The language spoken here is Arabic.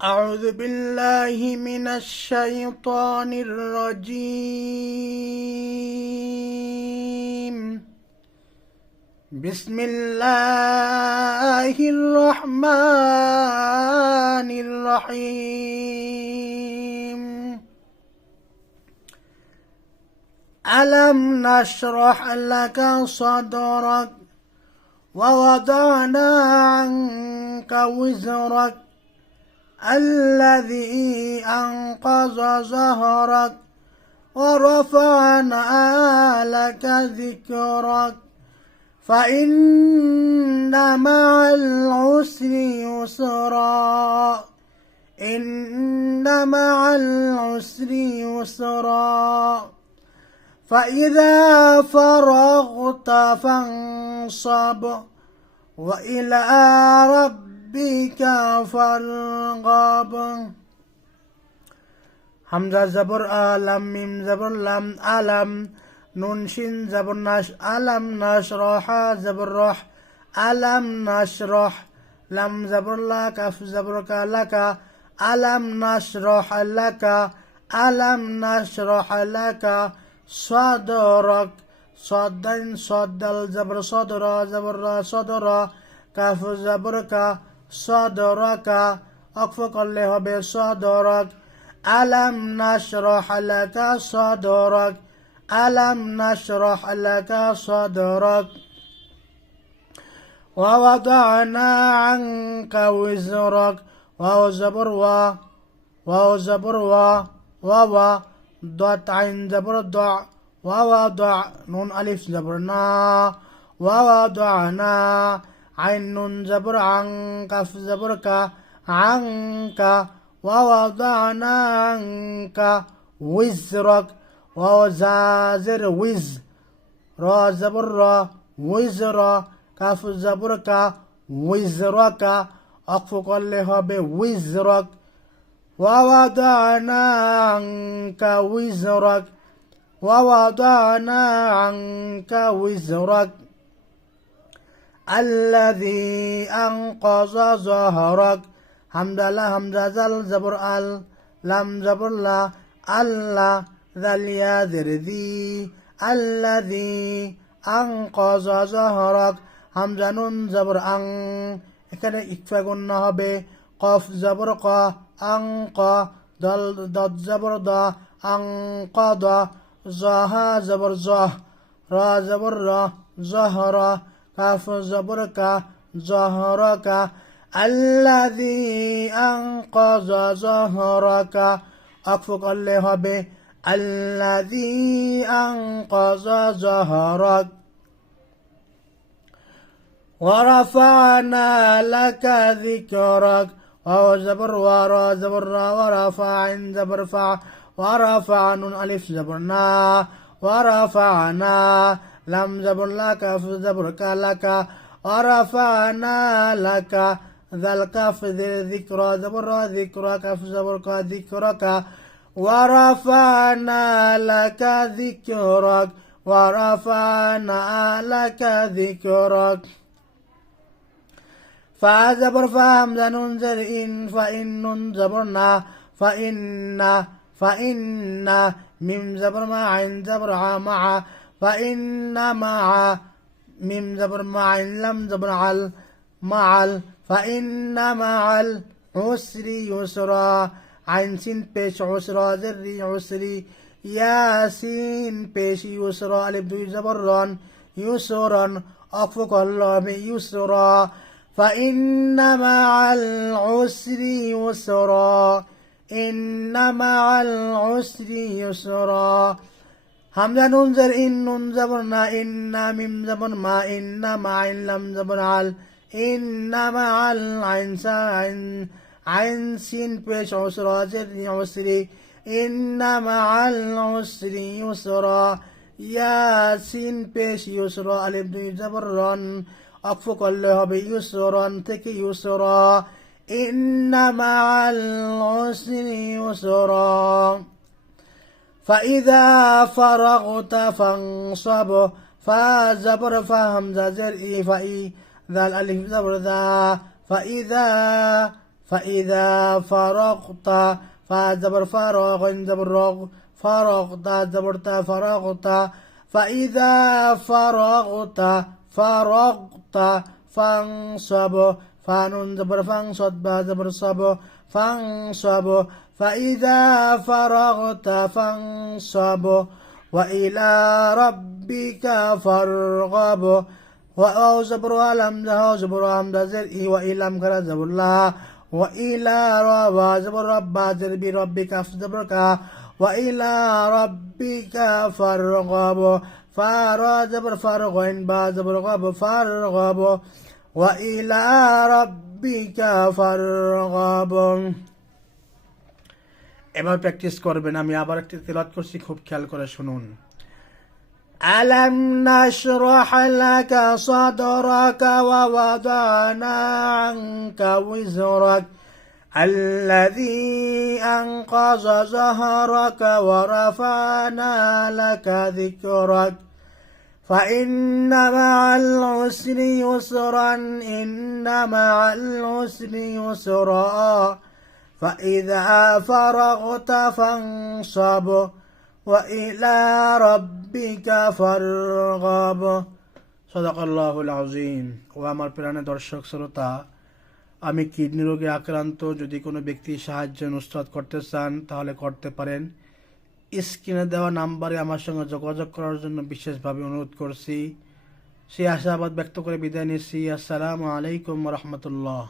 أعوذ بالله من الشيطان الرجيم. بسم الله الرحمن الرحيم. ألم نشرح لك صدرك ووضعنا عنك وزرك الذي أنقض ظهرك ورفعنا لك ذكرك فإن مع العسر يسرا إن مع العسر يسرا فإذا فرغت فانصب وإلى ربك فارغب. হামজা জবর আলাম, মিম জবর লাম, আলাম, নুন শিন জবর নাশ, আলাম নাশরাহ জবর রহ, আলাম নাশরাহ, লাম জবর লা, কাফ জবর কা, লাকা, আলাম নাশরাহ লাকা, আলাম নাশরাহ লাকা সাদরক, সাদান সাদাল জবর সদরা জবর রা, সদরা, কাফ জবর কা, সদরাকা, অক্ফ করলে হবে সদরক। আলাম নাশরাহ লাকা সদরক, আলাম নাশরাহ লাকা সদরক। ووضعنا عنك وزرك، واو زبر وا، واو زبر وا، واوا، ضاد عين زبر ضع، ووضع، نون ألف زبر نا، ووضعنا، عين نون زبر عن، كاف زبر كا، عنك، ووضعنا عنك وزرك، واو زازر وز، را زبر را، وزرا، কাফ জবর কা, উইজরাকা, অক্ফ করলে হবে উইজরক। ওয়াওয়াদানা আনকা উইজরক, ওয়াওয়াদানা আনকা উইজরক আল্লাযী আনকাযা যাহরাক। হামদালা হামজা জাল জবর আল, লাম জবর লা, আল্লাহ, যাল ইয়া জের যি, আল্লাযী আনকাযা যাহরাক। হামজা নুন জবর আং, এখানে ইকফা গুন্না হবে, কফ জবর ক, আং ক, দল দদ জবর দ, আং ক দ, জহা জবর জহ, রা জবর র, জহরা, কাফ জবর কা, জহরকা আল্লাযী আনকাযা যাহরাকা, অক্ফ করলে হবে আল্লাযী আনকাযা যাহরাক। ورفعنا لك ذكرك، واو زبر ورا زبر را، ورفع عين زبر فع، ورفع نون ألف زبر نا، ورفعنا، لم زبر لا، كاف زبر كا، لك، ورفعنا لك، ذا الكاف ذكرى زبر را، ذكرى، كاف زبر كا، ذكرك، ورفعنا لك ذكرك، ورفعنا لك ذكرك. فا زبر فا، همزة نون زر إن، فإن نون زبر نا، فإن، فإن، ميم زبر ما، عين زبر مع، فإن مع، ميم زبر مع، عين لم زبر عل، معل، فإن مع العسر يسرا، عين سين بيش عسرا، زر عسري، ياسين بيش يسرا، ألف دوي زبر ران، يسرا، أقفق الله يسرا، فإن مع العسر يسرا، إن مع العسر يسرا. همزة نون زر إن، نون زبرنا، إن، ميم زبر ما، إن مع، لم زبر عل، إن مع العين سين، عين سين بيش عسرا، زر عسري، إن مع العسر يسرا، ياسين بيش يسرا، ألف دوي زبر ران، অক্ফ করলে হবে ইউসরান থেকে ইউসরা, ইন্না মাআল উসরি ইউসরা। فإذا فرغت فانصب، فا زبر فا، همزة زر إي، فإي، ذا الألف زبر ذا، فإذا فإذا فرغت فا زبر فرغ زبر رغ فرغت زبرت فرغت فإذا فرغت فانصب فانون زبر فانصب با زبر صب فانصب فإذا فرغت فانصب وإلى ربك فارغب وأو زبر الحمزة زبر حمزة زر وإلى مكر زبر الله وإلى رب زبر رب زر بربك زبرك وإلى ربك فارغب فارا زبر فرغ با زبر غب فارغب وإلى ربك فارغب এবার প্র্যাকটিস করবেন আমি আবার একটি তেলাওয়াত করছি খুব খেয়াল করে শুনুন ألم نشرح لك صدرك ووضعنا عنك وزرك الذي أنقض ظهرك ورفعنا لك ذكرك فإن مع العسر يسرا إن مع العسر يسرا فإذا فرغت فانصب وإلى ربك فارغب صدق الله العظيم ও আমার প্রিয় দর্শক শ্রোতা আমি কিডনি রোগে আক্রান্ত যদি কোনো ব্যক্তি সাহায্য নুসরাত করতে চান তাহলে করতে পারেন স্ক্রিনে দেওয়া নম্বরে আমার সঙ্গে যোগাযোগ করার জন্য বিশেষভাবে অনুরোধ করছি সেই আশাবাদ ব্যক্ত করে বিদায় নিচ্ছি আসসালামু আলাইকুম ওয়া রাহমাতুল্লাহ